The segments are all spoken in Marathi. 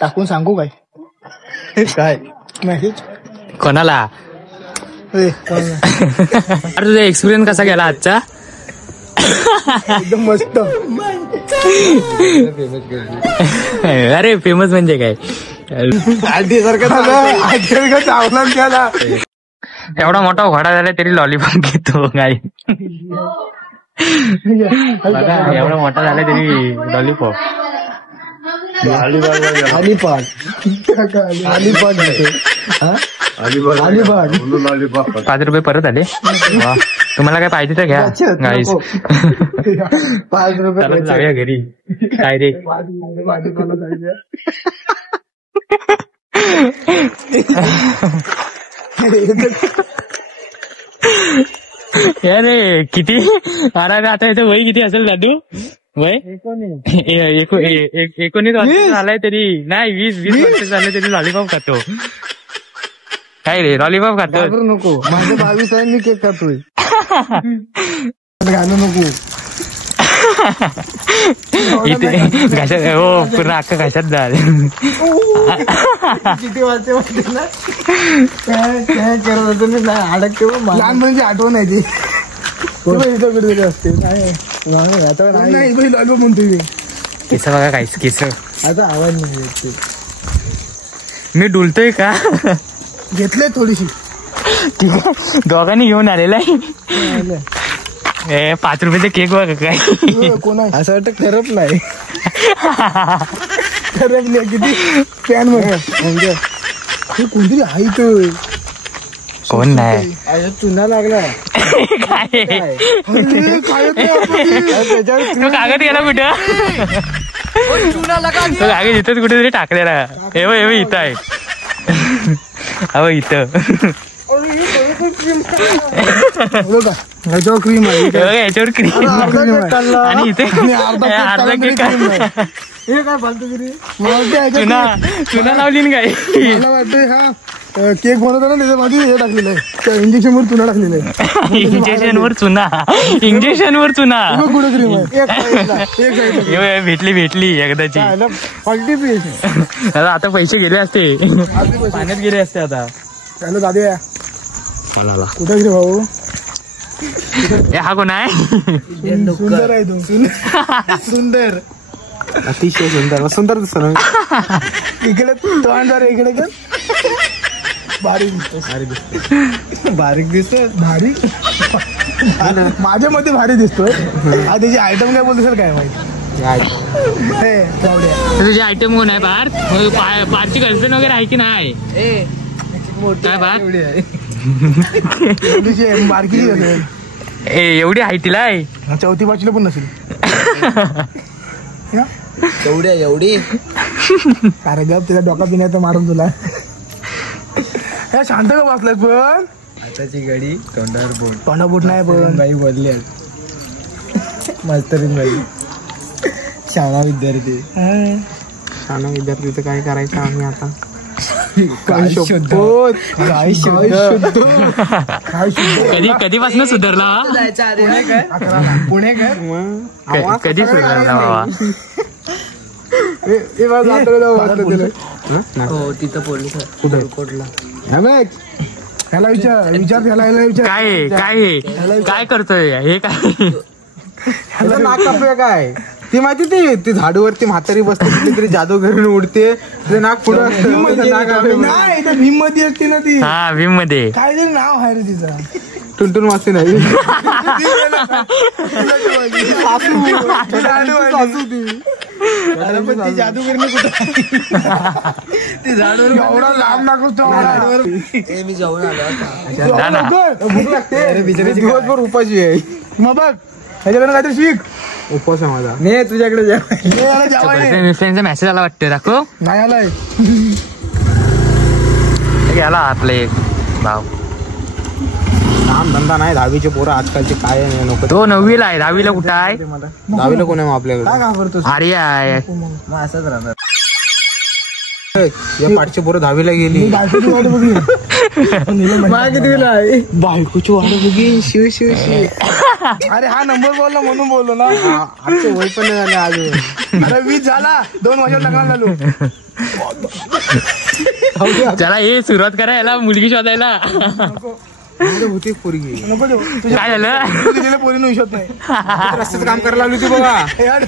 टाकून सांगू काय काय मेसेज कोणाला? अरे तुझा एक्सपिरियन्स कसा गेला आजचा? एकदम मस्त. अरे फेमस म्हणजे काय? एवढा मोठा घोडा झाला तरी लॉलीपॉप घेतो काय? एवढा मोठा झाला तरी लॉलीपॉप. अलिबाग 5 रुपये परत आले. तुम्हाला काय पाहिजे तर घ्या गाईस. 5 रुपये जाऊया घरी. काय रे अरे किती अरे आता इथे वय किती असेल दादू? वय 19 वर्ष झालाय तरी नाही 20 वर्ष झाले तरी लॉलीपॉप खातो. काय रे लॉलीपॉप खातो? नको माझं 22 आहे मी केक खातोय. घालू नको इथे घशात. हो पूर्ण अख्खा घशात झालं. किती वाजते वाटते ना काय करत होतो मी अडकते. लहान म्हणजे आठवण आहे ती असते. नाही लॉलीपॉप म्हणतोय केस बघा काहीच केस. आता आवाज नाही मी डुलतोय का? घेतलंय थोडीशी. ठीक आहे दोघांनी घेऊन आलेला आहे. 5 रुपयाचा केक बघा काय. कोण असं वाटतं करप नाही करपली किती पॅन म्हणजे कोणतरी आहे तो. कोण नाही चुना लागला काय कागद गेला कुठं? तो कागद इथंच कुठेतरी टाकलेला. हे इथं आहे. अहो इथं याच्यावर क्रीम आहे. याच्यावर क्रीम आणि इथे अर्धा केक. हे काय फालतूगिरी. चुना लावली काय? मला वाटतंय हा केक बनवताना त्याच्यामध्ये हे टाकलेलं आहे. इंजेक्शन वर चुना टाकलेलं आहे. इंजेक्शन वर चुना कुठे क्रीम आहे. भेटली एकदाची. आता पैसे गेले असते पाण्यात गेले असते आता. हॅलो दादा कुठे गेले भाऊ? हा कोण आहे? सुंदर आहे तू. सुंदर अतिशय सुंदर दिसतो. इकडे तोंड जरा इकडे कर. बारीक दिसतो. बारीक माझ्या मध्ये भारी दिसतोय. त्याची आयटम काय बोलतो सर काय माहिती. तुझे आयटम कोण आहे? पारची गर्लफ्रेंड वगैरे आहे की नाही? काय बार बारकी एवढी आहे तिला आहे. 4थी 5वीला पण नसेल. एवढी अरे गप तिला डोका पिण्याचं मारून तुला. शांत का बसलाय पण? आताची गाडी तोंडावर बोट नाही पण बाई बोलली मास्तरीन बाई. शाळा विद्यार्थी तर काय करायचं आम्ही आता? कधीपासून सुधारला? पुणेकर कधी सुधारला बाबा? तिथं पोलीस कोटला. ह्याला विचार काय करतोय हे? काय नाक कापूया काय? ती माहिती ती झाडूवरती म्हातारी बसते कुठली तरी जादू घरून उडते. तिचं नाक पुढं नाही भीम मध्ये असते ना ती. हा भीम मध्ये काय तरी नाव आहे रे तिचं. टुनटुन मासी नाही. जादूगरने कुठं ती झाडूवर एवढा लांब नाकतो. मी जाऊन आलो. भूक लागते दिवसभर उपाशी आहे. मग बघ ह्याच्याकडे काहीतरी शिक. उपवास आहे माझा. नाही तुझ्याकडे फ्रेंडचा मेसेज आला वाटतं. दाखव. नाही आलाय. गेला आपले एक भाव. काम धंदा नाही. 10वीचे पोरं आजकालचे काय नको. तो 9वीला आहे. 10वीला कुठं आहे? 10वीला कोण आहे मग आपल्याकडे? काय घाबरतो? अरे आहे मग असंच राहणार. या पाठची पोरं 10वीला गेली. बायकोची वाट बघली. किती आहे बायकोची वाट बघी. शिव शिव शिव अरे हा नंबर बोलला म्हणून बोललो ना. आजचे वय पण नाही झाले अजून. अरे 20 झाला 2 वर्षात लग्नाला झालो. चला हे सुरुवात करा याला मुलगी शोधायला. होती पोरगी. नको देऊ. काय झालं तुझ्या पोरीनं विश्वास नाही. रस्त्याचं काम करायला आली होती बघा. यार,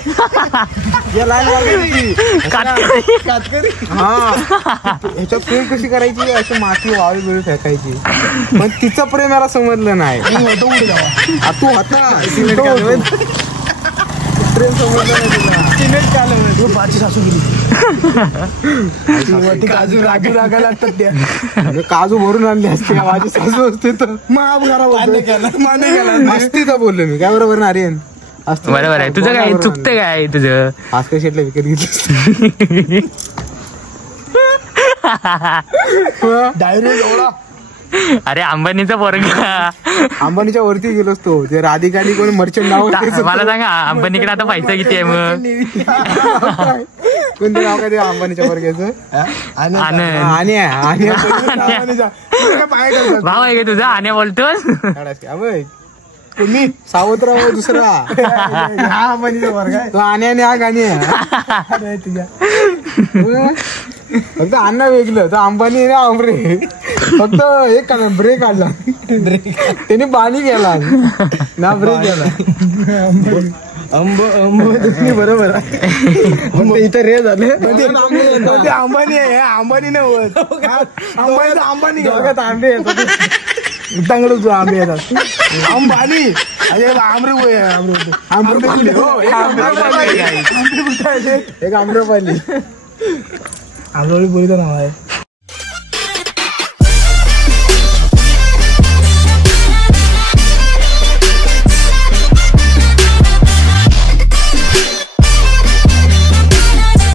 या लाईन वाजली होती. कातकरी. हा ह्याच्यात प्रेम कशी करायची अशी माती वाळी बिळी फेकायची. पण तिचं प्रेम याला समजलं नाही. मी होतो पुढे जावा. तू होता प्रेम समजलं नाही तुला. सिमेंट चालवलं. तू पाची सासू गेली. ती काजू रागायला लागतात त्या. काजू भरून आणले असते माझी सासू असते तर मान्य केला. असती तर बोललो मी. काय बरोबर ना आर्यन असतं. बरोबर आहे तुझं काय चुकतं काय तुझं. भास्कर शेटला विकत घेतली. डायरेक्ट एवढा. अरे अंबानीचा पोरगा. अंबानीच्या वरती गेलो असतो. ते राधिकानी कोणी मर्चंट नाव मला सांगा अंबानीकडे आता पैसा किती आहे मग. कोणतं नाव काय ते अंबानीच्या वर्गाचं. आनंद भाव आहे का तुझा आण्या बोलतोस. तुम्ही सावत्रराव दुसरा हा अंबानीचा वर्ग आहे. तो आण्याने हा गाणी आहे तुझ्या. फक्त अण्णा वेगळं तर अंबानी ना अमरे फक्त एक काढला ब्रेक काढला. त्याने पाणी केला ना ब्रेक केला. बरोबर इथं रे झाले. अंबानी आहे अंबानी नाही होत. अंबानी अंबानी आंबे येतात. चांगलं तू आंबे येतात. अंबानी अरे आमरे एक आम्रपाली आंबोळी बोलीचं नाव आहे.